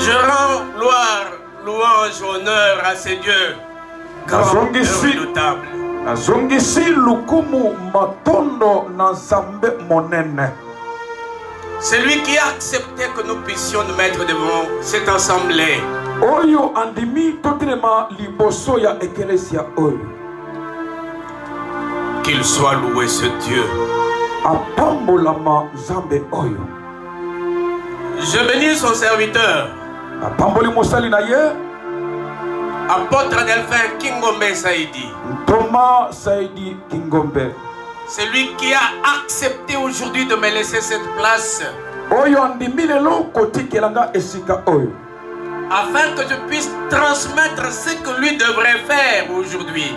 Je rends gloire, louange, honneur à ces dieux grand et redoutable. C'est lui qui a accepté que nous puissions nous mettre devant cette assemblée. Qu'il soit loué ce Dieu. Je bénis son serviteur, apôtre Delphin Kingombe Saïdi. Thomas Saïdi Kingombe. C'est lui qui a accepté aujourd'hui de me laisser cette place afin que je puisse transmettre ce que lui devrait faire aujourd'hui.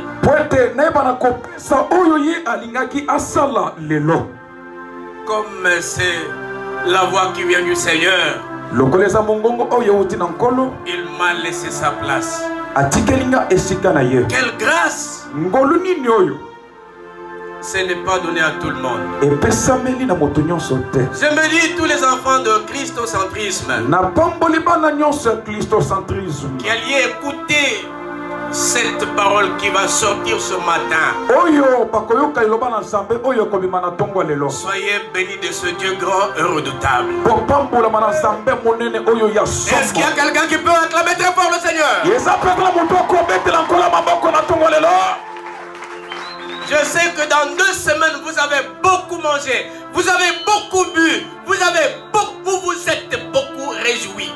Comme c'est la voix qui vient du Seigneur, il m'a laissé sa place. Quelle grâce! Ce n'est pas donné à tout le monde. Je me dis tous les enfants de christocentrisme qui alliez écouter cette parole qui va sortir ce matin. Soyez bénis de ce Dieu grand et redoutable. Est-ce qu'il y a quelqu'un qui peut acclamer très fort le Seigneur? Je sais que dans 2 semaines, vous avez beaucoup mangé, vous avez beaucoup bu, vous êtes beaucoup réjouis.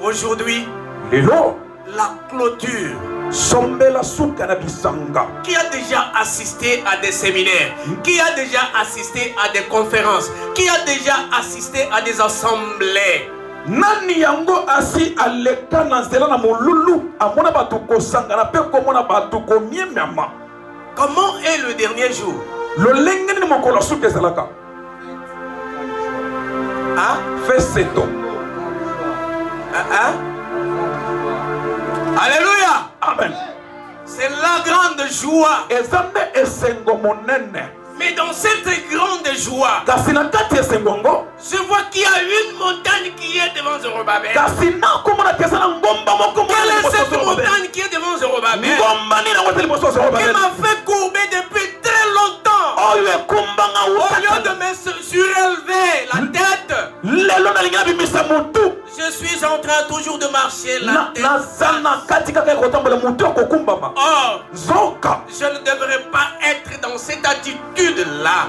Aujourd'hui, la clôture. Qui a déjà assisté à des séminaires? Qui a déjà assisté à des conférences? Qui a déjà assisté à des assemblées? Nani yango asi aleka na nzela na molulu amona batuko sangana pe komona batuko miemama. Comment est le dernier jour? Le lengeni ni mokolo suke salaka. Hein? Fais seto. Hein? Alléluia. Amen. C'est la grande joie. Ezande esengo monene. Mais dans cette grande joie, je vois qu'il y a une montagne qui est devant Zorobabel. Quelle est cette montagne qui est devant Zorobabel? Qui m'a fait courber depuis très longtemps. Au lieu de me surélever la tête, je suis en train toujours de marcher la tête. Or, je ne devrais pas être dans cette attitude-là.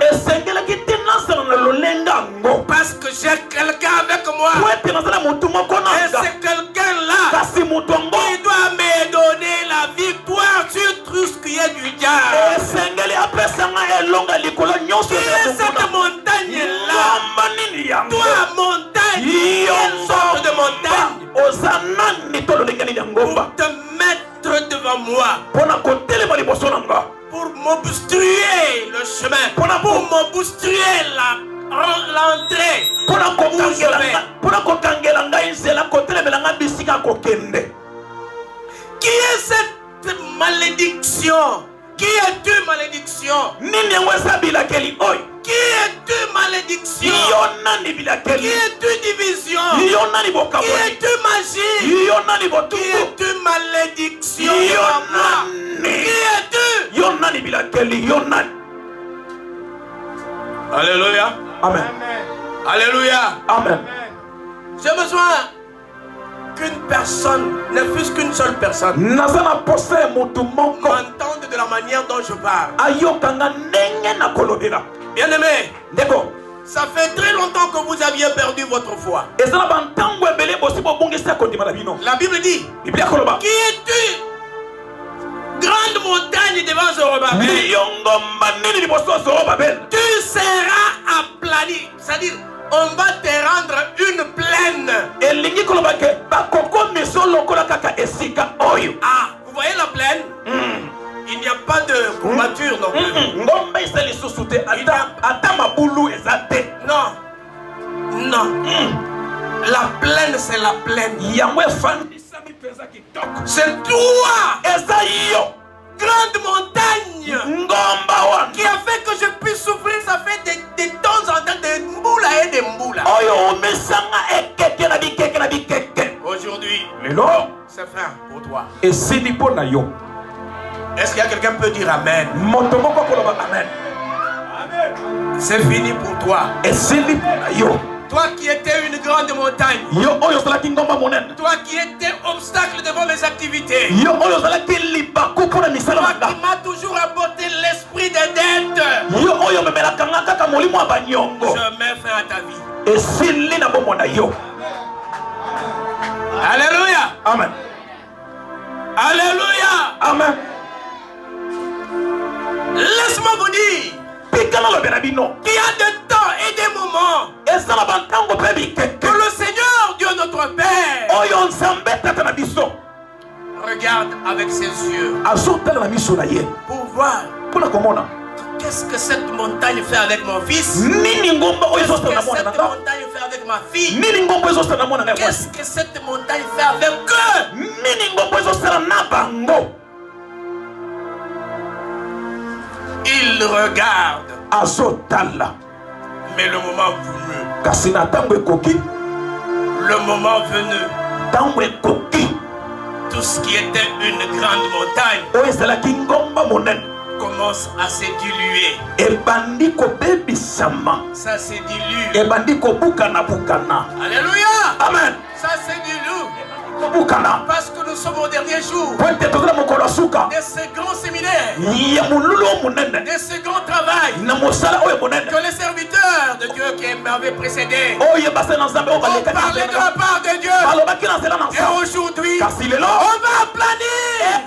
Parce que j'ai quelqu'un avec moi. Et c'est quelqu'un-là qui doit me donner la victoire sur tout ce qui est du diable. Qui est cette montagne-là? Toi, montagne, quelle sorte de montagne? Pour te mettre devant moi, pour m'obstruer le chemin, pour m'obstruer l'entrée où je vais. Qui est cette malédiction? Qui es-tu, malédiction? Qui es-tu, malédiction? Qui es-tu, division? Qui es-tu, magie? Qui es-tu, malédiction? Qui es-tu? Alléluia. Amen. Alléluia. Amen. J'ai besoin qu'une personne, ne fût-ce qu'une seule personne, m'entende de la manière dont je parle. Bien-aimé, ça fait très longtemps que vous aviez perdu votre foi. La Bible dit, qui es-tu? Grande montagne devant Zorobabel. Tu seras aplani. C'est-à-dire, on va te rendre une plaine. Ah, vous voyez la plaine? Il n'y a pas de courbature non plus. Non. Non. La plaine, c'est la plaine. C'est toi, grande montagne, qui a fait que je puisse souffrir Aujourd'hui, c'est fin pour toi. Est-ce qu'il y a quelqu'un qui peut dire Amen? Amen. C'est fini pour toi. Toi qui étais une grande montagne. Toi qui étais obstacle devant mes activités. Toi qui m'as toujours apporté l'esprit de dette. Je mets fin à ta vie. Alléluia. Amen. Alléluia. Amen. Laisse-moi vous dire qu'il y a des temps et des moments que le Seigneur Dieu notre Père regarde avec ses yeux pour voir qu'est-ce que cette montagne fait avec mon fils, qu'est-ce que cette montagne fait avec ma fille, qu'est-ce que cette montagne fait avec eux. Il regarde. Mais le moment venu. Le moment venu. Tout ce qui était une grande montagne commence à se diluer. Ça se dilue. Alléluia. Amen. Ça se dilue. Parce que nous sommes au dernier jour de ce grand séminaire, de ce grand travail que les serviteurs de Dieu qui m'avaient précédé ont parlé de la part de Dieu. Et aujourd'hui, on va aplanir.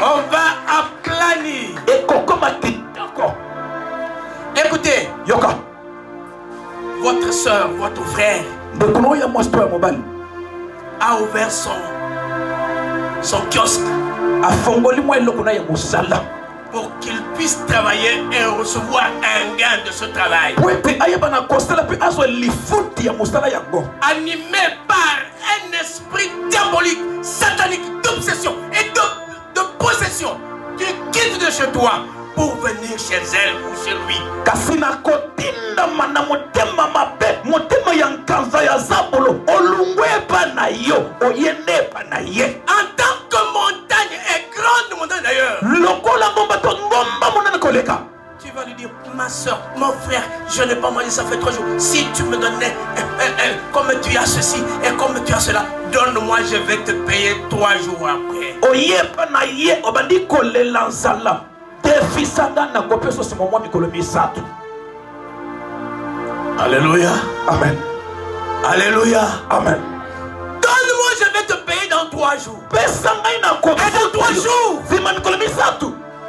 On va aplanir. Écoutez, votre soeur, votre frère a ouvert son kiosque pour qu'il puisse travailler et recevoir un gain de ce travail. Animé par un esprit diabolique, satanique, d'obsession et de possession, tu quittes de chez toi pour venir chez elle ou chez lui. En tant que montagne et grande montagne d'ailleurs, tu vas lui dire, ma soeur, mon frère, je n'ai pas mangé, ça fait 3 jours. Si tu me donnais comme tu as ceci et comme tu as cela, donne-moi, je vais te payer 3 jours après. Alléluia. Amen. Alléluia. Amen. Donne-moi, je vais te payer dans 3 jours. Et dans 3 jours,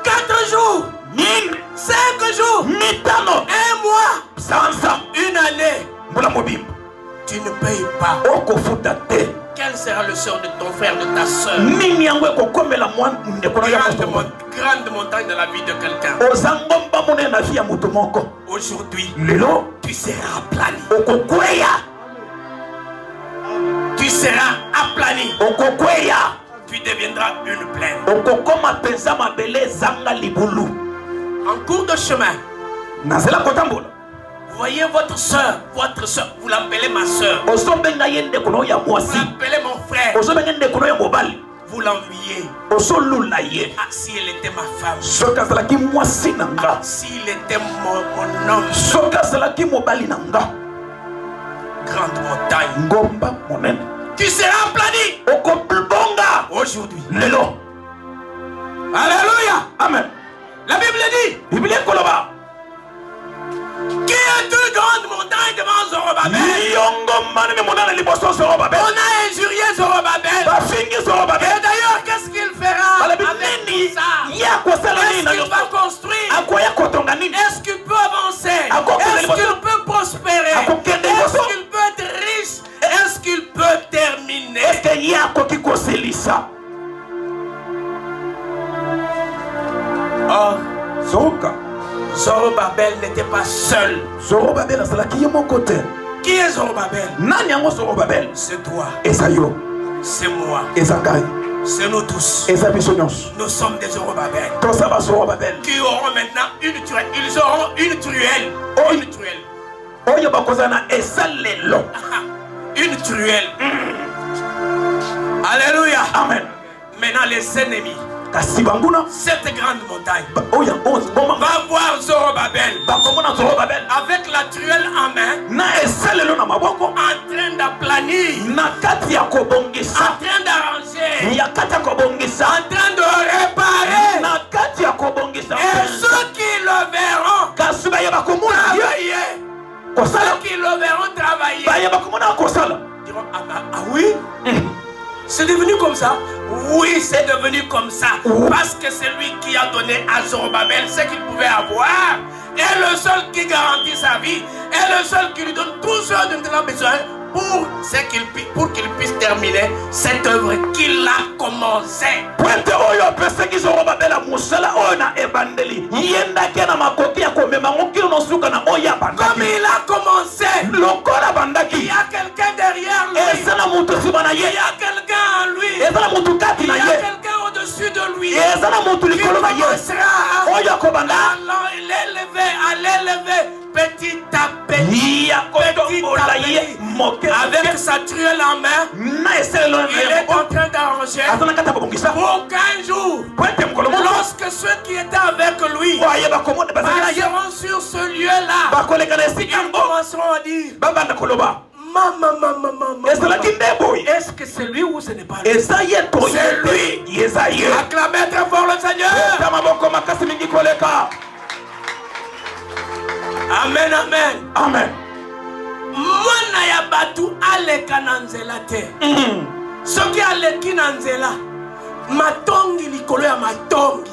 4 jours, 5 jours, 1 mois, 1 année, tu ne payes pas. Quel sera le sort de ton frère, de ta soeur? Grande montagne de la vie de quelqu'un. Aujourd'hui, tu seras aplani. Tu seras aplani. Tu deviendras une plaine. En cours de chemin, voyez votre soeur, vous l'appelez ma soeur. Vous l'appelez mon frère. Vous l'enviez. Ah, si elle était ma femme. Ah, s'il était mon homme. Grande montagne. Tu seras aplani. Aujourd'hui. Alléluia. Amen. La Bible dit. Qui est une grande montagne devant Zorobabel? On a injurié Zorobabel. Et d'ailleurs, qu'est-ce qu'il fera avec tout ça? Est-ce qu'il va construire? Est-ce qu'il peut avancer? Est-ce qu'il peut prospérer? Est-ce qu'il peut être riche? Est-ce qu'il peut terminer? Or, Zorobabel n'était pas seul. Qui est Zorobabel? C'est toi. C'est moi. C'est nous tous. Nous sommes des Zorobabel. Qui auront maintenant une truelle. Ils auront une truelle. oyo bakozana esalelo une truelle. Alléluia. Amen. Maintenant les ennemis, cette grande montagne, va voir Zorobabel avec la truelle en main, en train d'aplanir, en train d'arranger, en train de réparer. Et ceux qui le verront travailler, ceux qui le verront travailler diront, ah oui, c'est devenu comme ça. Oui, c'est devenu comme ça. Parce que c'est lui qui a donné à Zorobabel ce qu'il pouvait avoir. Et le seul qui garantit sa vie. Et le seul qui lui donne tout ce dont il a besoin pour qu'il puisse terminer cette œuvre qu'il a commencé. Comme il a commencé, il y a quelqu'un derrière lui. Il y a quelqu'un en lui. Il y a quelqu'un au-dessus de lui. Il commencera à l'élever petit à petit, avec sa truelle en main. Il est en train d'arranger pour qu'un jour, lorsque ceux qui étaient avec lui passeront sur ce lieu-là, ils commenceront à dire, maman, est-ce que c'est lui ou ce n'est pas lui? C'est lui. Acclamez très fort le Seigneur. Amen, amen. Amen. Mwana ya batu aleka na nzela te. Soki aleki na nzela, matongi likolo ya matongi.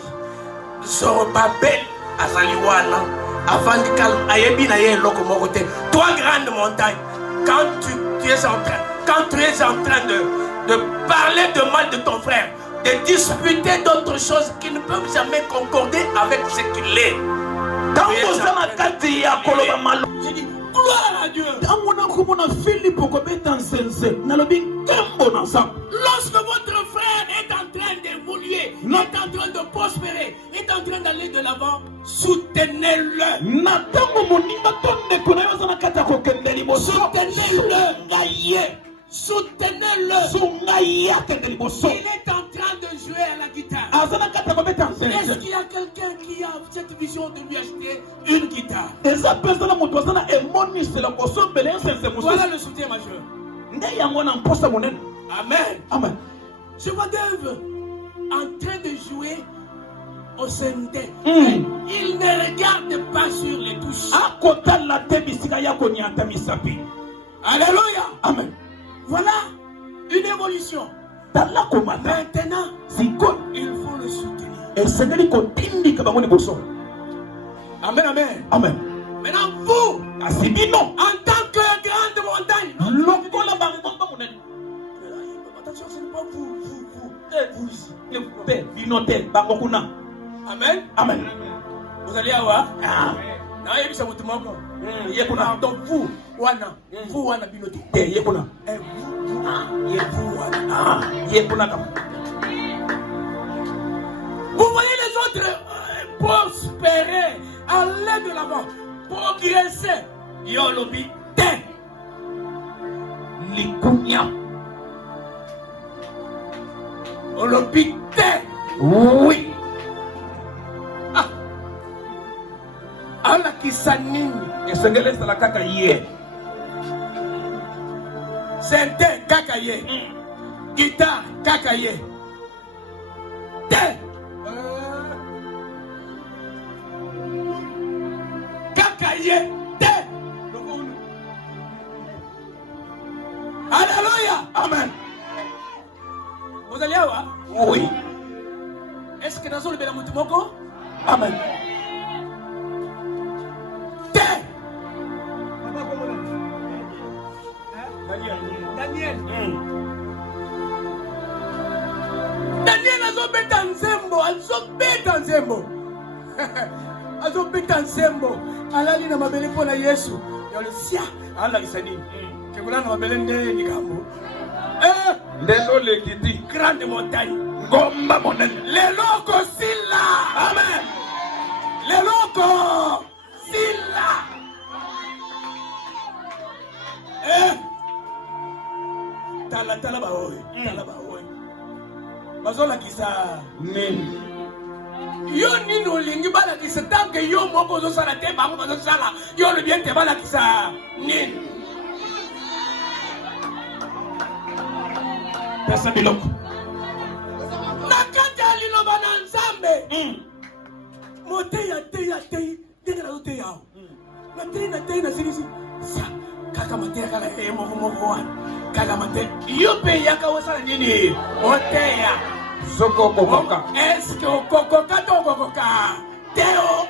Zorobabel azali wana avandi kalm ayebi na ye eloko moko te. Trois grandes montagnes. Quand tu es en train de parler de mal de ton frère, de disputer d'autres choses qui ne peuvent jamais concorder avec ce qu'il est. J'ai dit gloire à Dieu. Lorsque votre frère est en train d'évoluer, est en train de prospérer, est en train d'aller de l'avant, soutenez-le. Soutenez-le. Il est en train de jouer à la guitare. Est-ce qu'il y a quelqu'un qui a cette vision de lui acheter une guitare? Voilà le soutien majeur. Amen. Amen. Je vois Dave en train de jouer au synthé. Il ne regarde pas sur les touches. Alléluia. Amen. Voilà une évolution. Maintenant, il faut le soutenir. Amen, amen. Amen. Maintenant, vous, en tant que grande montagne, attention, ce n'est pas vous. Amen. Amen. Vous allez avoir. Donc vous, wana binote. Vous voyez les autres prospérer, aller de l'avant, progresser. Yolobi te. Likunya. Olobi te. Oui. Ala kisanini. Esengeleza la kaka ye. Sente kaka ye. Guitare kaka ye. Te. Kaka ye. Te. Alléluia. Amen. Vous allez voir? Oui. Est-ce que nous avons le Mutumoko? Amen. Daniel azobeta nzembo alali na mabele mpona Yesu yolosia alakisa nini kekola na mabele nde likambo Lelo lekiti grande montagne ngomba monene leloko sila. Amen. Leloko sila. bazola kisa nini yo nini olingi bala kisa tanke yo moko zo sala te bango bazo sala yo le bien te bala kisa nini pesa biloko nakati aliloba na nzambe moteya teya tei ndenge nazo teya awo na tei na silisi sa kaka mateya kaka moko wana kaka mateya yo mpe yaka osala nini oteya soko okokoka eske okokoka to okokoka teo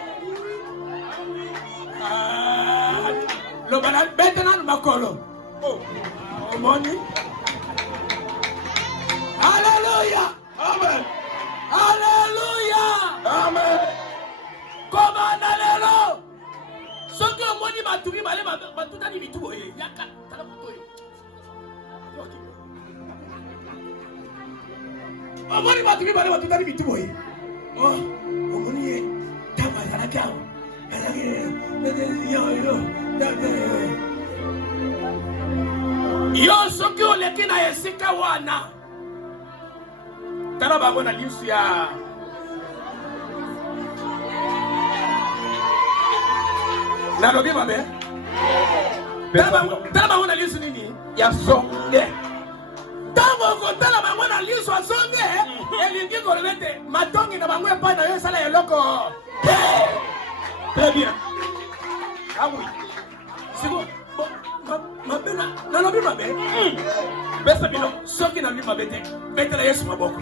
loba na bete nanu makolo omoni Alléluia. Amen. Alléluia. Amen. Commande alléluia. Ce que moi ni batumi balé batuta ni bitubo ye yaka tala moto ye. Moi ni batumi balé batuta ni bitubo ye. Oh, omoni ye tama kana kao. Yo soki oleki na esika wana. Tala bango na lisu ya nalobi mabe tala bango na lisu nini ya songe tango kotala bango na lisu ya songe elingi kolobete matongi na bango epai na yo esala eloko très bien awi siko mabe nalobi mabe besa bino soki na lui mabe te betela yesu maboko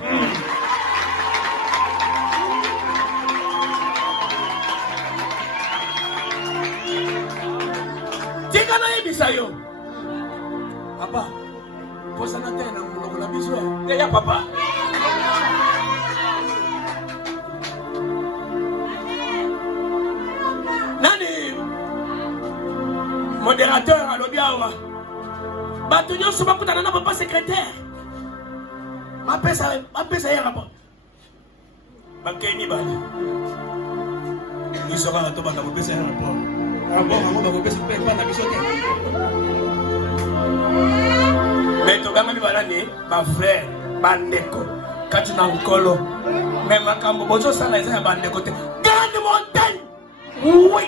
tika na yebisa yo papa posana te na monoko na biso te ya papa nani modérateur alobi awa bato nyonso bakutana na papa secrétaire mapesa ye rapport bakei mibale biso kaka to baka kopesa ye rapport yango bakopesa mpe epa na biso te me toganga mibala ni bafrère bandeko kati na nkolo me makambo bozosala eza ya bandeko te grande montagne oui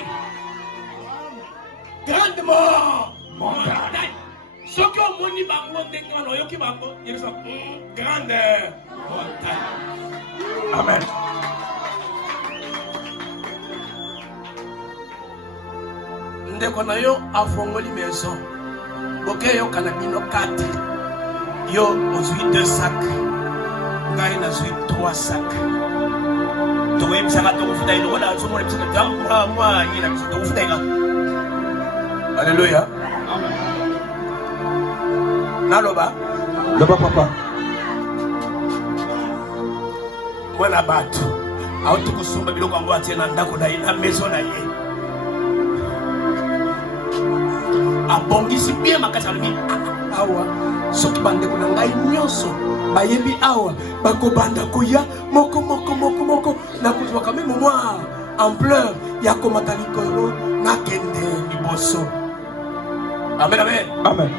grande montagne soki omoni bango ndenge wana oyoki bango yebisa grande montagne amen ndeko na yo afongoli maison boke yokana bino 4 yo ozwi 2 sacs ngai nazwi 3 sacs tokoyebisaka tokofuta eloko na azomona bisaka mwa yina biso tokofuta eka alleluya naloba loba papa mwana bato auti kosomba biloko yango atie na ndako na ye na maison na ye abongisi bien makasi alobi awa soki bandeko na ngai nyonso bayebi awa bakobanda koya moko nakozwaka meme mwa ampleur ya komata likolo nakende liboso amen amen amen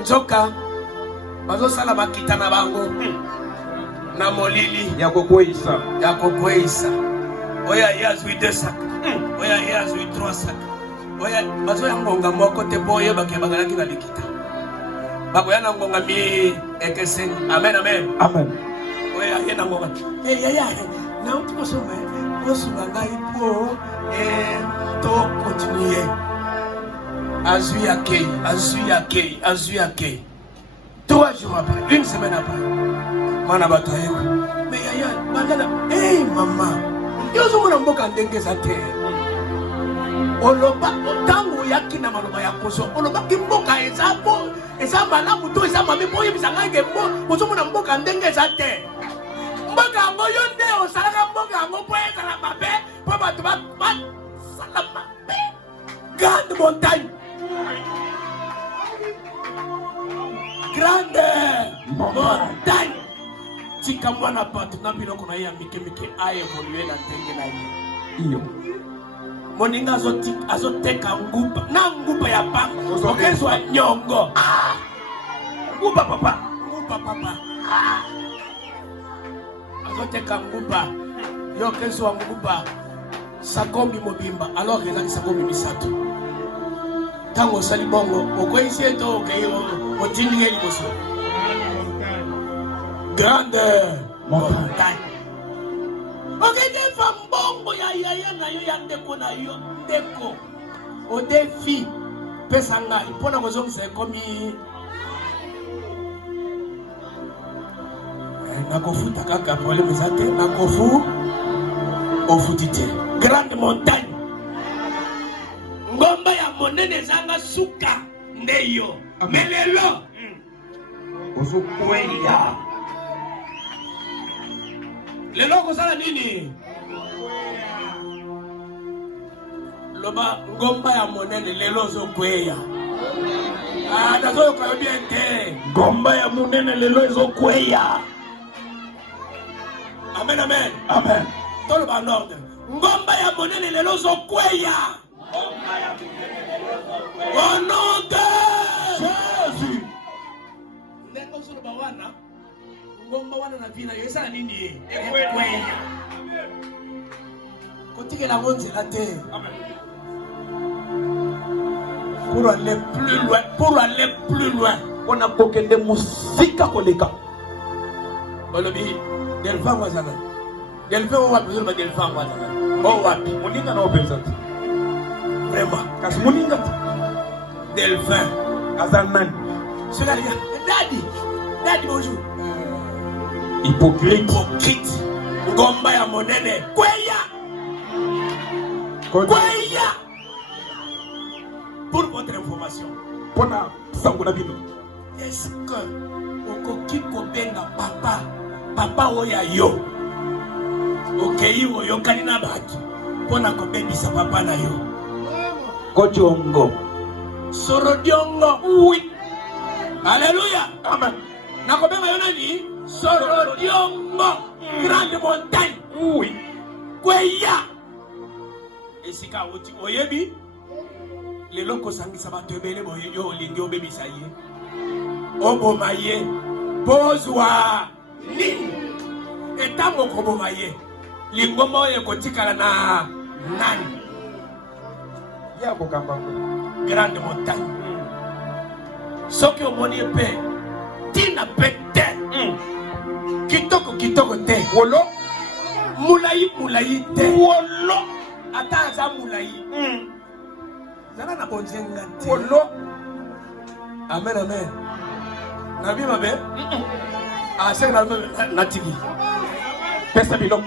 nzoka bazosala makita na bango na molili ya kokweyisa oya ye azwi 2 sacs oya ye azwi 3 sacs oya bazoya ngonga moko te po oyebaki bakalaki na likita bakoya na ngonga mi ekeseni amen amen amen oya ye na ngonga yaya nauti kosunga ngai po to continue azwi akei 3 jours après 1 semaine après mwana bato ayeko mais yaya bandana mama yozomona mboka ndenge eza te oloba ntango oyaki na maloba ya koso olobaki mboka eza malamu to eza mabe po oyebisa ngai ke ozomona mboka ndenge eza te mboka yango yo nde osalaka mboka yango po ezala mabe po bato basala mabe grande montagne grande montagne tika mwana bato na biloko na ye ya mikemike aevolue na ndenge na ye iyo moninga azoteka ngupa ya pamba okezwa nyongo ngupa papa côté Kanguba. Yo keso Kanguba. Sakombi mobimba. Alors il a dit Sakombi misato. Tango salibongo. Oko ici et to ke otini eli boso. Grande montagne. Ogende fambongo ya na yo ya ndeko na yo ndeko. Au défi pesanga ipona kozongisa komi nakofuta kaka problème ezate nakofu ofutite grande montagne ngomba ya monene zanga suka ndeyo melelo osokweya lelo kozala nini loba ngomba ya monene lelo zokweya nazoyoka yo bien te ngomba ya monene lelo ezokweya amen amen amen toloba norde ngomba ya monene lelo zokweya au nom de Jésus ndenge ozoloba wana ngomba wana na vina yo esala nini ekweya kotikela ngo nzela te pour aller plus loin on a kokende musika koleka balobi delphin wazana delphin wapi zolo ba delphin wazana wapi muninga na opensati vraiment kasi muninga delphin azanani segalia daddy bonjour hypocrite ngomba ya monene kweya pour votre information pona sanguna bino est-ce que okoki kobenga papa oya yo okei oyokani na bato pona kobebisa papa na yo kojongo sorodiongo oui alléluia amen nakobenga yo nani sorodiongo grande montagne oui kweya esika oti oyebi lelo kosangisa bato ebele boye yo olingi obebisa ye oboma ye bozwa nini etango koboma ye lingomba oyo ekotikala na nani ya kokambango grande montagne soki omoni mpe tina mpe te kitoko te wolo mulayi te wolo ata aza mulayi zala na bonzenga te wolo amen nabi mabe ase na tiki pesa biloko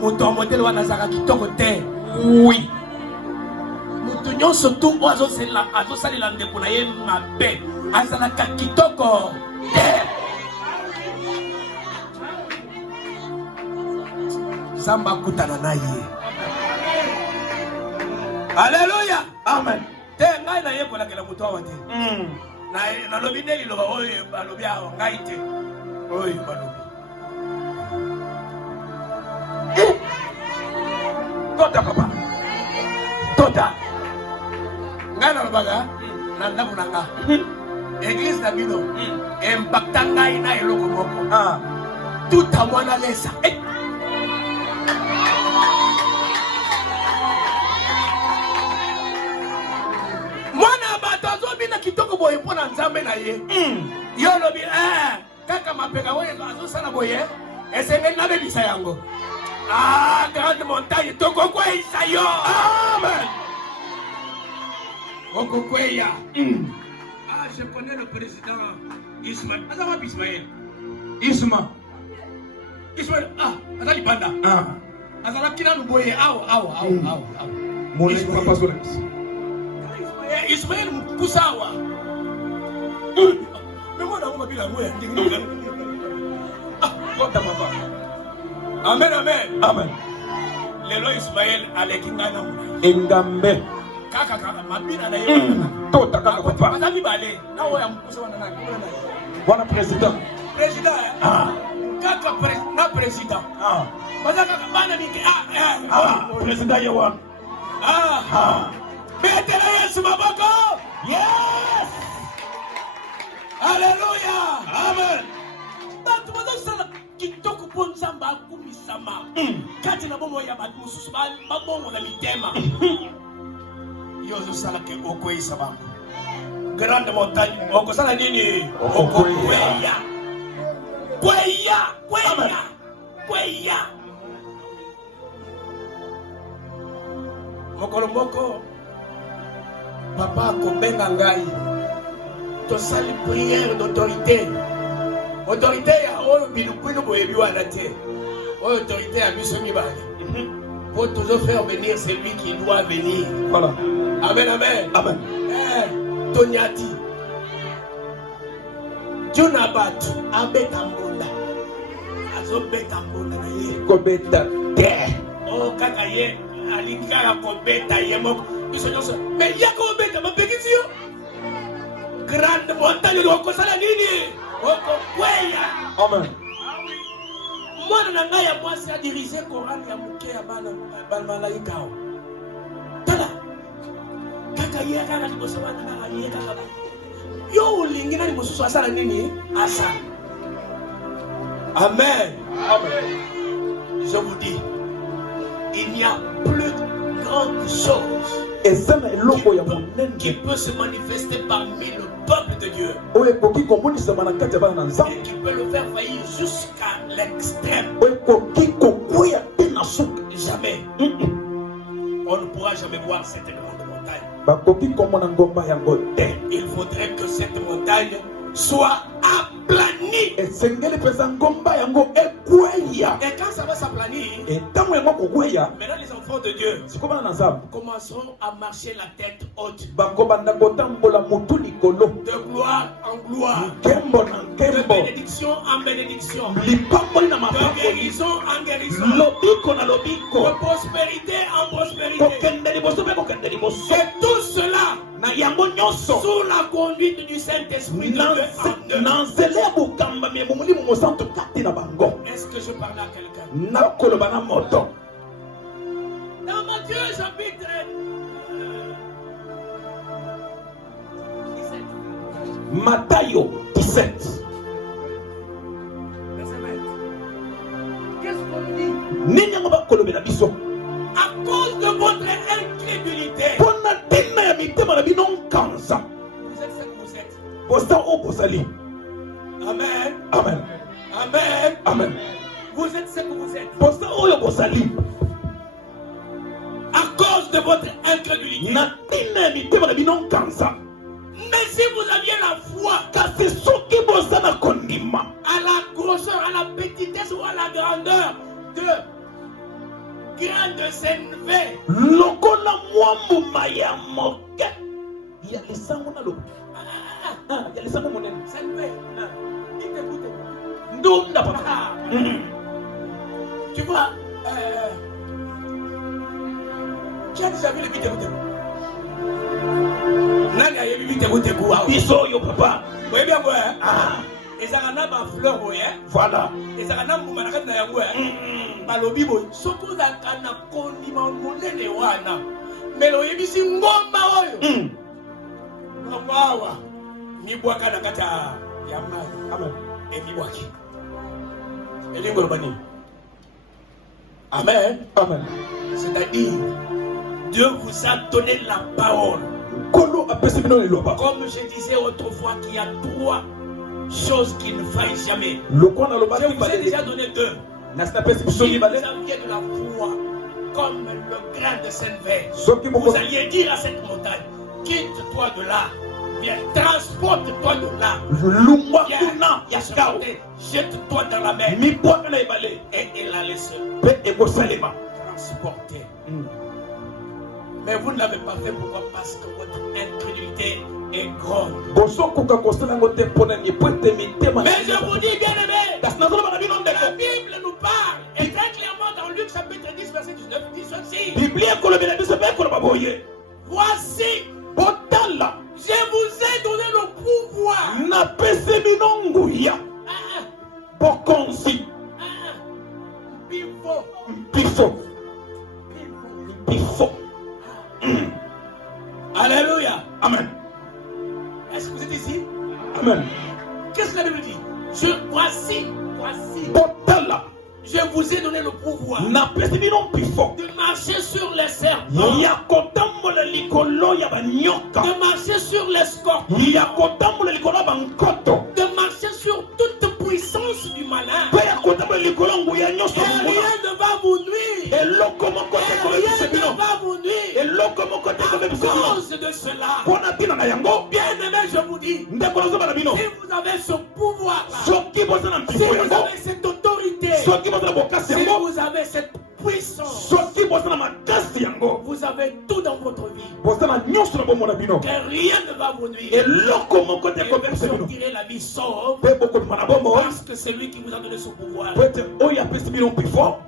moto modele wana azalaka kitoko te oui moto nyonso tu oyo azosalela ndeko na ye mabe azalaka kitoko te zamba akutana na ye alleluya amen te ngai nayekolakela moto awa te nalobi nde liloba oyo balobi awa ngai te oyo balobi tota papa tota ngai nalobaka na ndako na nga eglise na bino impacta ngai na eloko moko tuta mwana lesa mwana bato azobina kitoko boye mpo na nzambe na ye yo olobi kaka mapeka oyo azosala boye esengeli nabebisa yango grande montagne tokokweyisa yo amen okokweya je connais le président Ismaël aza wapi Ismaël aza libanda azalaki nanu boye awa Ismaël mukusa awa memona ngo mabila ngo ya ndingi kota papa amen lelo Ismaël aleki ngana engambe kaka mabina na ye tota kaka papa aza mibale na oya mukusa wana na wana president kaka na president baza kaka bana mike president ye wana betela Yesu maboko yes alléluia amen bato bazosala ponzamba kumisama. Kati na bomo ya batu mususu ba bongo na mitema. Yozo sala ke okwei sabam. Grande montagne. Oko sala nini? Okweya. Kweya. Moko. Papa kobenga ngai. To sali prière d'autorité. Autorité ya oyo bilukwino boyebi wana te. Autorité ya biso mibale. Pour toujours faire venir celui qui doit venir. Voilà. Amen. Tonyati. Junabatu abeta mbonda. Azobeta mbonda na ye. Kobeta te. Oh kaka ye alikaka kobeta ye moko. Biso nyonso. Mais yako obeta mapekisi yo. Grande montagne de okosala nini? Okokweya. Amen. Mwana na ngai ya mwasi a dirigé chorale ya moke ya bana malaika. Tala. Kaka ye kaka liboso bana na ye kaka. Yo ulingi na liboso asala nini? Asa. Amen. Je vous dis, il n'y a plus grande chose qui peut se manifester parmi le peuple de Dieu et qui peut le faire faillir jusqu'à l'extrême. Jamais. On ne pourra jamais voir cette grande montagne. Il faudrait que cette montagne soit aplanie. Et quand ça va s'aplanir, maintenant les enfants de Dieu commenceront à marcher la tête haute, de gloire en gloire, de bénédiction en bénédiction, de guérison en guérison, de prospérité en prospérité. Et tout cela sous la conduite du Saint-Esprit de Dieu en eux. Est-ce que je parle à quelqu'un? Dans Matthieu chapitre 17. Matthieu 17. Qu'est-ce qu'on dit? À cause de votre incrédulité, vous êtes ce que vous êtes. Amen. Vous êtes ce que vous êtes. À cause de votre incrédulité. Mais si vous aviez la foi à la grosseur, à la petitesse ou à la grandeur de grain de sénévé, tu vois, qui a déjà vu le vite-goûté? Nani a vu le vite-goûté? Papa. Oui, bien, ouais. Et ça a un fleur, voilà. Et ça a un moumanakat na yangwe. Balobi boy. Soko da kana condiment monene wana. Melo yebisi ngomba oyo. Ngomba. Ni bwaka na kata ya mai. Amen. Et ni bwaki. Et ni ngolobani. Amen. C'est-à-dire, Dieu vous a donné la parole. Comme je disais autrefois qu'il y a 3 choses qui ne faillent jamais. Je vous ai déjà donné 2. Si vous aviez de la foi comme le grain de sénévé, vous alliez dire à cette montagne, quitte-toi de là, viens, transporte-toi de là, jette-toi dans la mer. Et elle allait se transporter. Mais vous ne l'avez pas fait. Pourquoi? Parce que votre incrédulité est grande. Mais je vous dis, bien aimé, la Bible nous parle, et très clairement dans Luc chapitre 10, verset 19, dit ceci. Voici, je vous ai donné le pouvoir. Alléluia. Amen. Est-ce que vous êtes ici? Amen. Qu'est-ce que la Bible dit? Voici. Je vous ai donné le pouvoir de de marcher sur les serpents, de marcher sur les scorpions, de marcher sur toute puissance du malin. Et rien ne va vous nuire. Et rien ne va vous nuire. À cause de cela, bien aimé, je vous dis, si vous avez ce pouvoir-là, si vous avez cette autorité, si vous avez cette puissance, vous avez tout dans votre vie. Et rien ne va vous nuire. Et vous sortirez la vie sauve, parce que c'est lui qui vous a donné ce pouvoir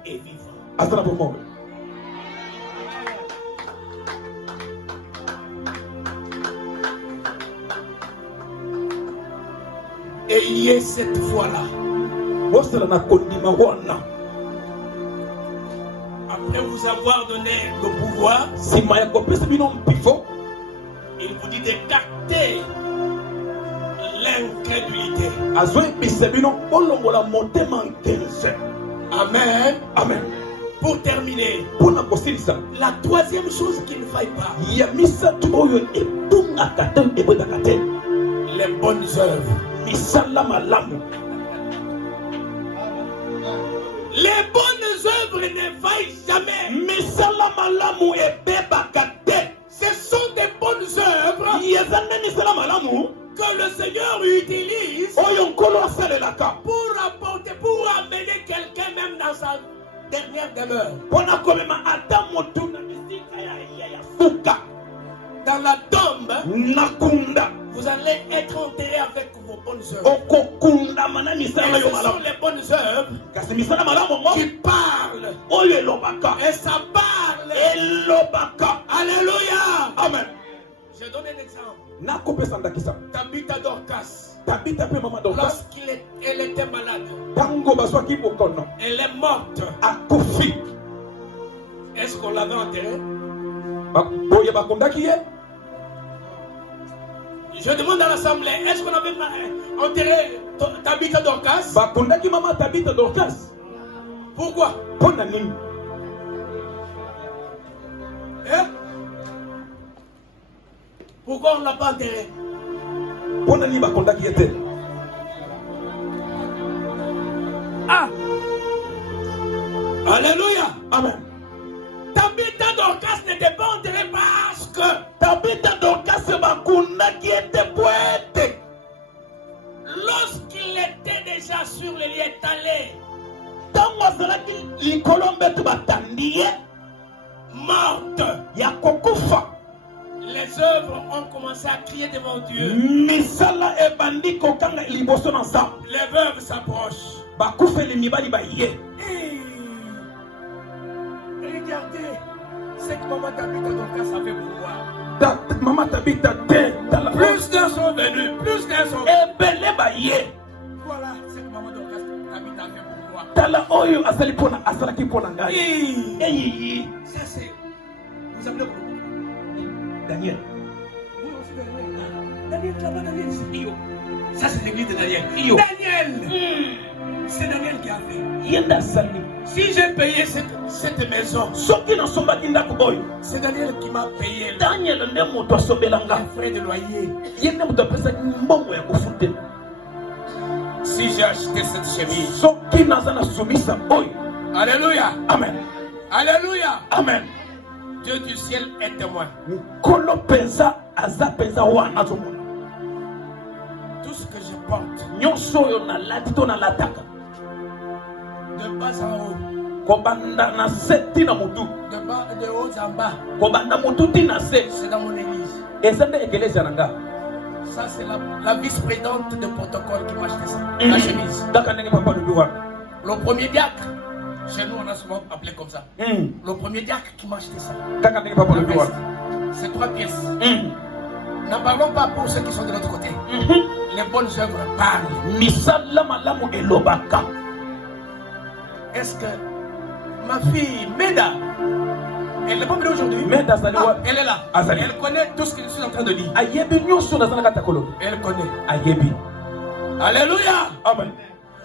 et vivant. Et il y a cette fois-là, après vous avoir donné le pouvoir, il vous dit d'écarter l'incrédulité. Amen. Amen. Pour terminer, la troisième chose qu'il ne faille pas, les bonnes œuvres. Les bonnes œuvres ne faillent jamais. Ce sont des bonnes œuvres que le Seigneur utilise pour apporter, pour amener quelqu'un même dans sa dernière demeure. Dans la tombe, vous allez être enterré avec vos bonnes œuvres. Et ce sont les bonnes œuvres qui parlent. Et ça parle. Alléluia. Amen. Je donne un exemple. Tabitha Dorcas. Lorsqu'elle était malade, elle est morte. Est-ce qu'on l'avait enterrée? Je demande à l'assemblée, est-ce qu'on avait enterré Tabitha Dorcas? Pourquoi? Pourquoi on ne l'a pas enterré? Ah! Alléluia! Amen. Tabitha Dorcas n'était pas enterrée parce que Tabitha Dorcas était poète. Lorsqu'il était déjà sur le lit étalé, morte, les œuvres ont commencé à crier devant Dieu. Les veuves s'approchent. Regardez ce que Maman Tabitha Dorcas avait pouvoir. Maman Tabitha, plus d'un sont venus, plus d'un sont venus. Voilà ce que Maman Dorcas Tabitha avait pouvoir. Ça c'est, vous appelez comment? Daniel. Daniel, là-bas, Daniel, c'est Io. Ça, c'est l'église de Daniel. Io. Daniel. C'est Daniel qui a fait. Si j'ai payé cette maison, c'est Daniel qui m'a payé. Daniel, les frais de loyer. Si j'ai acheté cette chemise. Alléluia. Amen. Alléluia. Amen. Dieu du ciel est témoin. Tout ce que je porte, de bas en haut, de haut en bas, c'est dans mon église. Ça, c'est la vice-présidente de protocole qui m'a acheté ça. La chemise. Le premier diacre, chez nous on a souvent appelé comme ça. Le premier diacre qui m'a acheté ça. C'est 3 pièces. N'en parlons pas pour ceux qui sont de l'autre côté. Les bonnes œuvres parlent. Est-ce que ma fille Meda, elle n'est pas venue aujourd'hui? Elle est là. Elle connaît tout ce que je suis en train de dire. Elle connaît. Alléluia. Amen.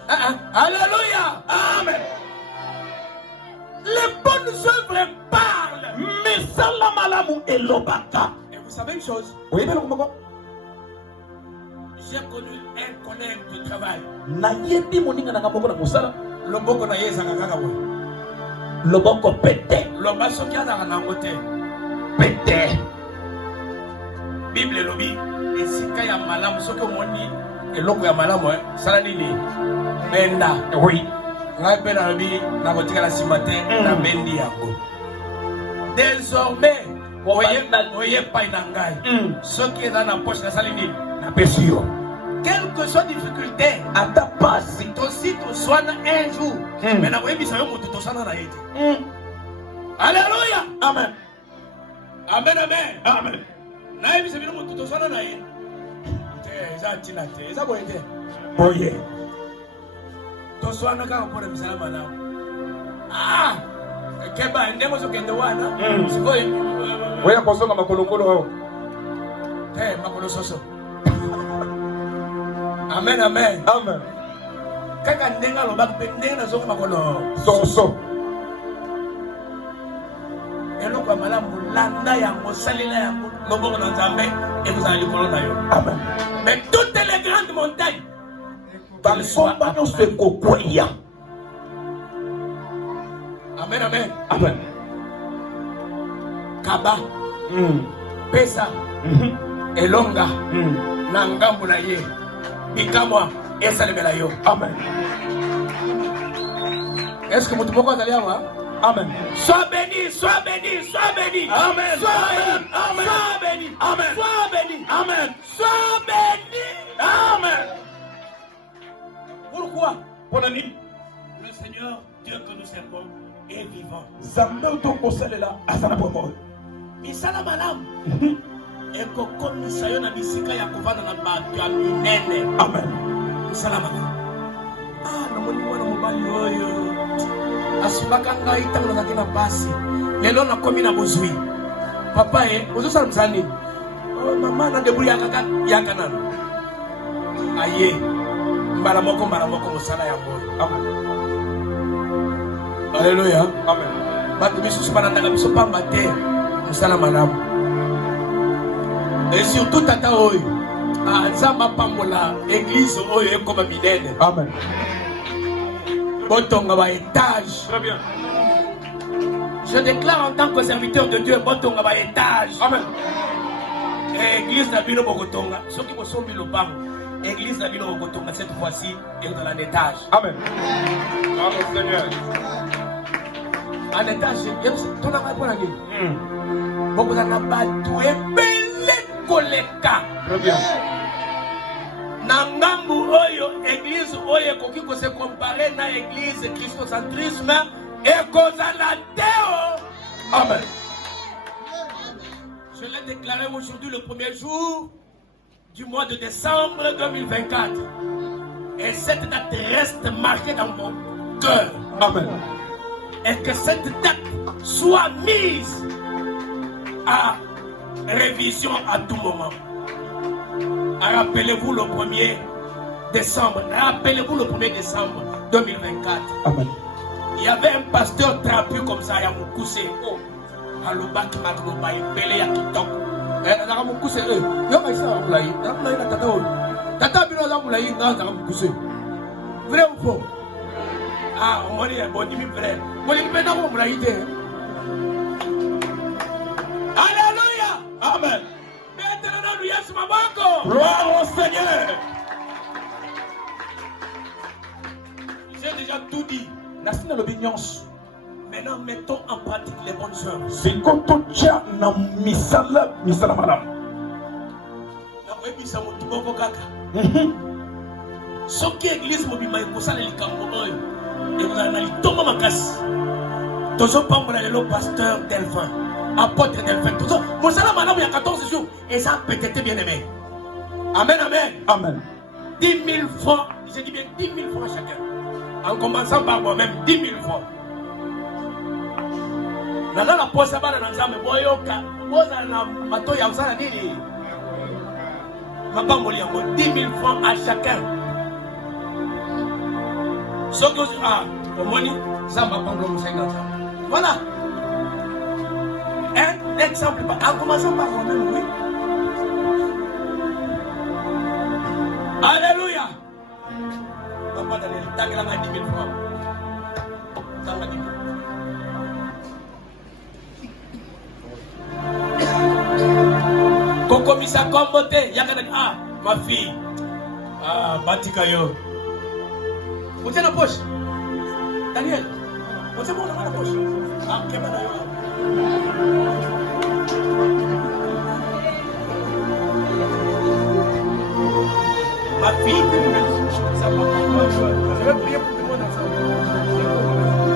Alléluia. Amen. Les bonnes œuvres parlent. Misala malamu elobaka. Et vous savez une chose? Oui, mais comment? J'ai connu un collègue de travail. Na yedi moninga na ngaboko na musala. Loboko na yeza ngaka boy. Loboko pete. Loba soki azaka na ngote. Pete. Bible lobi esika ya malamu soki omoni eloko ya malamu sala nini? Benda. Oui. Ngai pe na lobi na kotika la simate na bendi yango. Désormais oye pai na ngai. Soki eza na poche na sali nini? Na pesio. Quelle que soit difficulté, à ta passe, aussi tu sois un jour. Mais na webi sa yo mutu to sana na yeti. Alléluia. Amen. Amen, amen. Amen. Na yebi sa bino mutu to sana na yeti. Eza tina te, eza boye te. Boye. To swana ka ko misala malamu. Ah! Keba ndemo so kende wana. Sikoy. Wewe kosonga makolongolo hao. Makolo soso. Amen, amen. Amen. Kaka ndenga loba pe ndenga zo makolo soso. Eloko malamu landa yango salila yango loboko na Nzambe et vous allez likolo na yo. Amen. Mais toutes les grandes montagnes dans le compagnon se kokoya. Amen, amen. Amen. Kaba. Pesa. Elonga. Nangambu na ye. Bikamwa esalemela yo. Amen. Est-ce que vous pouvez aller là? Amen. Sois béni, sois béni, sois béni. Amen. Sois béni. Amen. Sois béni. Amen. Sois béni. Amen. Sois béni. Amen. Pourquoi? Pour la nuit. Le Seigneur, Dieu que nous servons, est vivant. Zambe to kosalela asana bomo. Isala malam. Eko komisa yo na bisika ya kovanda na bato ya minene. Amen. Isala malam. Ah, namoni mwana mobali oyo. Asubaka ngai tango nazaki na pasi. Lelo nakomi na bozwi. Papa ozosala msani. Oh, mama na debrouille yaka nano. Aye. Mbala moko mosala ya boy. Amen. Alléluia. Amen. Bato biso banandaka biso pamba te. Mosala malamu. Et surtout tata oyo. Nzamba pambola église oyo ekoma minene. Amen. Botonga ba étage. Très bien. Je déclare en tant que serviteur de Dieu, botonga ba étage. Amen. Église na bino bokotonga. Soki bosombi lobango. Église na bino bokotonga cette fois-ci est dans un étage. Amen. Bravo Seigneur. Un étage, ton a pas la gueule. Beaucoup na batu ebele koleka. Très bien. Nangambu oyo église oyo koki ko se comparer na église christocentrisme et kozala teo. Amen. Je l'ai déclaré aujourd'hui le premier jour du mois de décembre 2024. Et cette date reste marquée dans mon cœur. Amen. Et que cette date soit mise à révision à tout moment. Rappelez-vous le 1er décembre. Rappelez-vous le 1er décembre 2024. Amen. Il y avait un pasteur trapu comme ça, il y a mon coussé. Oh, alobaki makloba epele ya kitoko. Naka mon coussé yo ka isa mulai. Na mulai na tata oyo. Tata bino za mulai nga za mon coussé. Vrai ou faux? Ah, on est bon dimi vrai. Bon dimi na ko mulai te. Alléluia. Amen. Gloire au Seigneur. J'ai déjà tout dit. Maintenant, mettons en pratique les bonnes œuvres. C'est quand on tient na misala malam. Ce qui est l'église, et vous allez tomber ma casse. Toujours pas le pasteur Delphin. Apôtre Delphin. Mon salam il y a 14 jours. Et ça peut-être bien aimé. Amen, amen. Amen. 10 000 francs. J'ai dit bien 10 000 francs chacun. En commençant par moi-même, 10 000 francs. Dans la poche, ça va dans l'ensemble. Boyoka. Boza na mato ya usana nini. Mabambo liango. 10 000 francs à chacun. Ce que au moni, ça m'a pas comme 50 ans. Voilà. Un exemple, en commençant par moi-même, oui. Alléluia. Papa Daniel, t'as que la main 10 000 francs. Ça m'a dit. Koko Misa Kombote, Yakana, ma fille. Ah, Batikayo. Vous êtes dans la poche. Daniel, vous êtes bon dans la poche. Ah, Kébé d'ailleurs. Ma fille, ça va pas. Je vais prier pour tout le monde ensemble.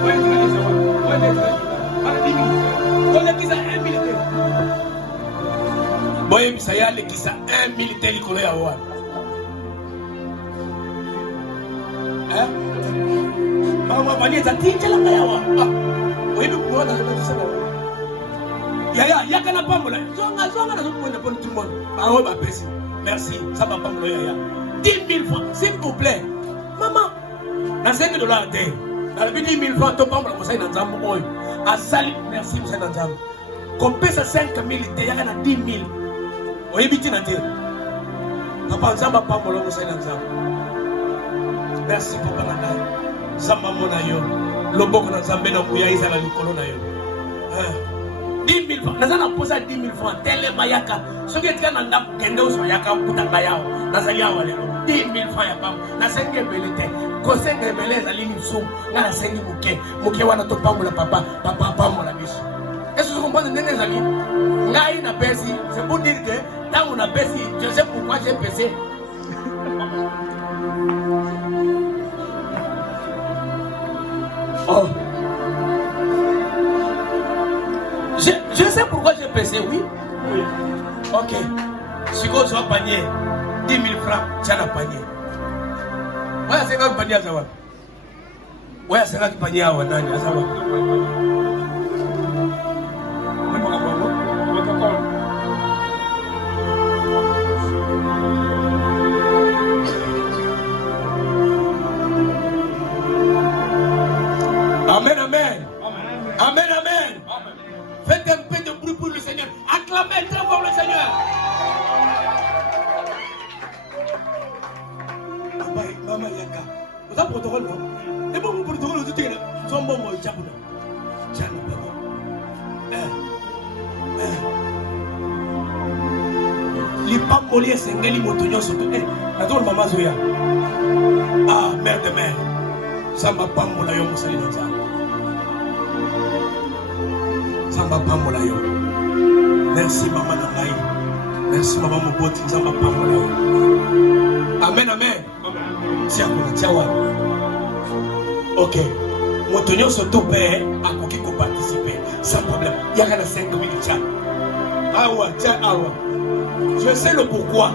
Ouais, tu vas les savoir. Ouais, mais 10 000. On a qui ça 1 militaire. Boye Misaya, les qui ça 1 militaire, les collègues à voir. Hein? Maman, Vanier, ça dit qu'elle a pas à voir. Oui, mais pour moi, dans le monde, c'est bon. Yaya, kana pas moula. Zonga, tout le monde. Ah ouais, ma pèse. Merci, ça va pas moula, Yaya. 10 000 francs, s'il vous plaît. Maman, dans 5 $, dans le 10 000 francs, tu peux pas me dans Zambo. À Sali, merci, monsieur Nanzam. Qu'on paie 5 000, il y a 10 000. Oui, biti Nanté. Papa, Zamba pas moula, monsieur Nanzam. Merci, Papa Nanzam. Zamba Monayo. Loboko Nanzambe na Mouya Isala Likolo Nayo. 10 000 francs. Nous avons posé 10 000 francs. Télé Mayaka. Ce qui est très nanda Kendo Soyaka Kutabayao. Nazaya Walero. 10 000 francs ya pam. Nasenge belete. Kosenge beleza lini sou. Na nasengi muke. Muke wana to pamola papa. Papa pamola biso. Est-ce que vous comprenez les amis? Ngai na pesi. C'est pour dire que tant on a pesi, je sais pourquoi j'ai pesé. Oh. Je sais pourquoi j'ai pesé, oui. Oui. Ok. Si vous avez un panier, 10 000 francs, tu as un panier. Ouais, c'est un panier à savoir. Ouais, c'est un panier à savoir. Amen, amen. Amen, amen. Faites un peu de bruit pour le Seigneur. Acclamez très fort le Seigneur. Maman Yaka. Vous avez un protocole, non? Et bon, vous protocole, vous dites, vous avez un bon mot, Djabouna. Les pamboliers, c'est un gars qui est surtout. La tour maman Zoya. Ah, mère de mère. Ça m'a pas mon aïe, mon salut dans ça. Ça m'a pas mon aïe. Merci, maman Nanaï. Merci, maman Moboti. Ça m'a pas mon aïe. Amen, amen. Tiens, tiens, ok. Mon tonneau surtout père à qui peut participer. Sans problème. Il y a 5 000 tiens. Ah ouais, tiens, ah ouais. Je sais le pourquoi.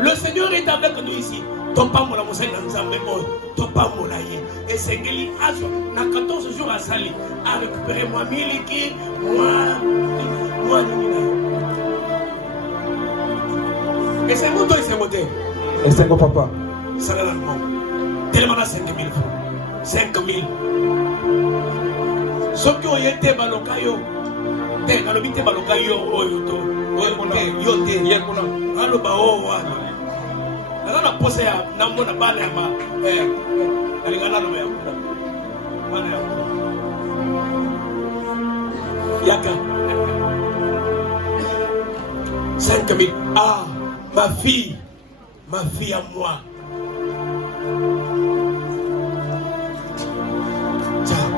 Le Seigneur est avec nous ici. Topa mola mosali na nzambe oyo topa mola ye esengeli azwa na 14 jours asali a récupéré moi miliki moi et c'est moto et c'est moté et c'est mon papa ça là non tellement à 5 000 francs 5 000 ceux qui ont été balokayo te nalobite balokayo oyo to yo te yekuna alo ba o wana na pose ya nambo na bale ya ma alingana no ya kuna bale ya yaka 5 000 ah ma fille à moi tiens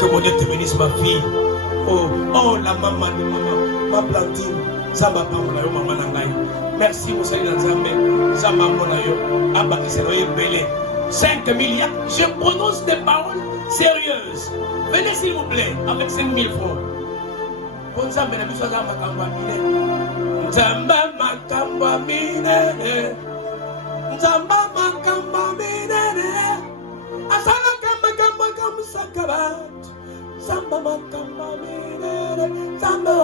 que mon Dieu te bénisse ma fille oh la maman de maman ma Blandine ça va pas mon maman nangai. Merci, vous savez, dans Zambé, ça m'a mon abba qui s'est belé. 5 000, je prononce des paroles sérieuses. Venez s'il vous plaît, avec 5 000 francs. Bon Zambé, la mission Zamba Kamba Mine. Zamba Makamba Mine. Zamba Makamba Mine. Asana Kamba Kamba Kamba Sakabat. Zamba Makamba Mine. Zamba.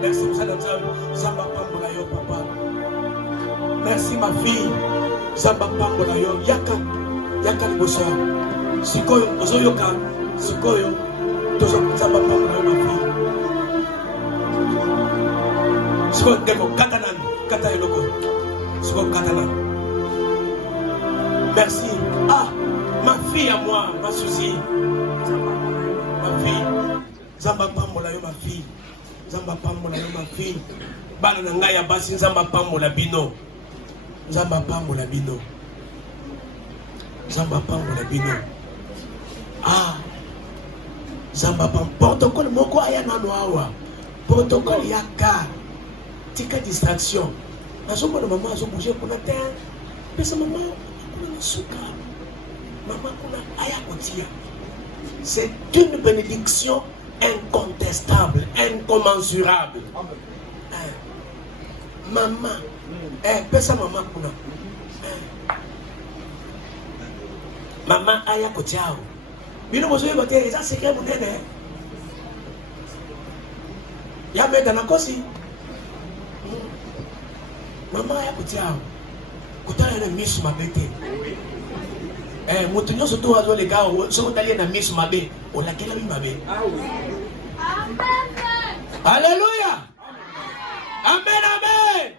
Merci, Zamba Pambola yo, papa. Merci, ma fille. Zamba Pambola yo. Yaka, Yaka Libosa. Sikoyo, ozoyoka, sikoyo, tozokuzamba pambola yo ma fille. Sikoyo ndeko, kata nani, kata eloko. Sikoyo kata nani. Merci. Ah, ma fille à moi, ma souci. Ma fille. Zamba pambola yo ma fille. Zamba pambola yo ma fille. Bana na ngai ya basi nzamba pambola bino. Nzamba pambola bino. Zamba pambola bino. Ah. Zamba pam protocole moko aya na noawa. Protocole yaka. Tika distraction. Nazomona maman azo bouger kuna te. Pesa maman kuna suka. Maman kuna aya kotia. C'est une bénédiction incontestable, incommensurable. Maman, pesa maman kuna. Maman aya kotiao. Bino mozoye bote eza secret munene. Ya meda na kosi. Maman aya kotiao. Kutana na miss mabete. Mutu nyonso to azo le gars so tali na miss mabe, o la kela mi mabe. Alléluia. Amen amen.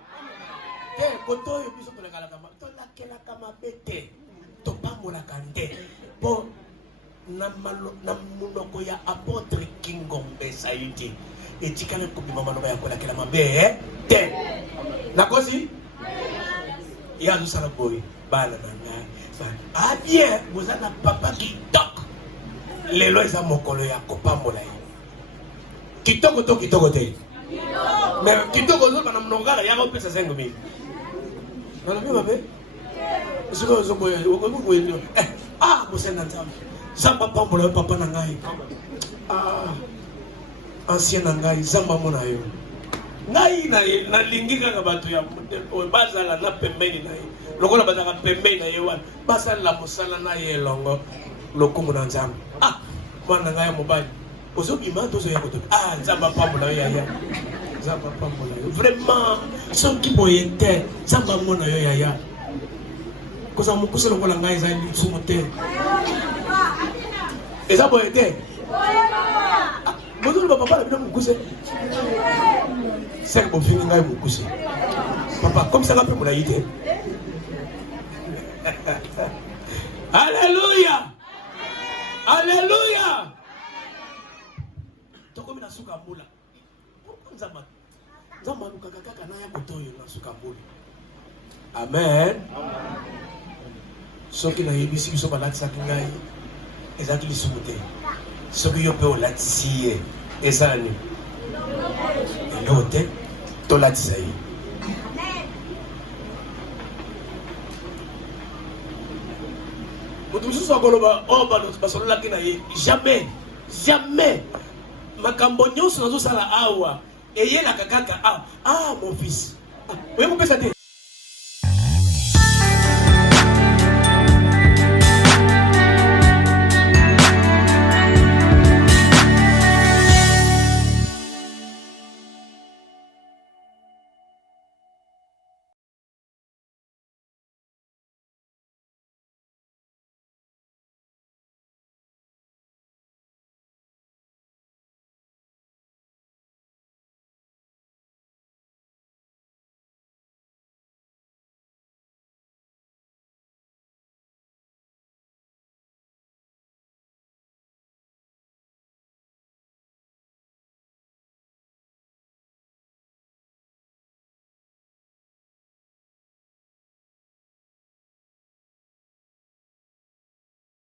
Koto yo biso ko la kala kama. To la kela kama bete. To pamola kande. Po na munoko ya apôtre Kingombe Saidi. Etikale ko bi mama no ya ko la kela mabe te. Nakosi? Ya zo sala boy. Bala na ngai. Ah bien, vous avez un papa qui toque. Les lois sont mokolo ya kopambola yo. Kitoko to kitoko te. Mais kitoko zo bana mnongara ya ko pesa 5000. Na la biba be? Siko zo boye, o ko boye. Ah, mo senda nzambe. Zamba pambola papa na ngai. Ah. Ancien na ngai zamba mona yo. Ngai na lingika ka bato ya bazala na pembeni na yo. Lokola bazaka pembeni na yewan basala musala na yelongo lokumu na nzambe. Ah mwana ngai mobali ozobima tozo ya koto. Ah nzamba pambola yo yaya. Nzamba pambola yo vraiment soki boyete nzamba mona yo yaya. Koza mukusa lokola ngai za litsumo te. Eza boyete. Bozo papa la bino mukuse. C'est bon fini ngai mukuse. Papa comme ça ngape mola yite. Alléluia. Alléluia. Toko mina suka mbula. Nzamba. Nzamba nuka kaka na ya kotoyo na suka mbula. Amen. Soki na yebisi biso balatisa kingai. Ezaki lisumute. Soki yo pe olatisiye. Ezani. Elote. Tolatisa yi. Jamais, jamais. Makambo nyonso nazo sala awa. Eye la kakaka. Ah, mon fils. Vous pouvez ça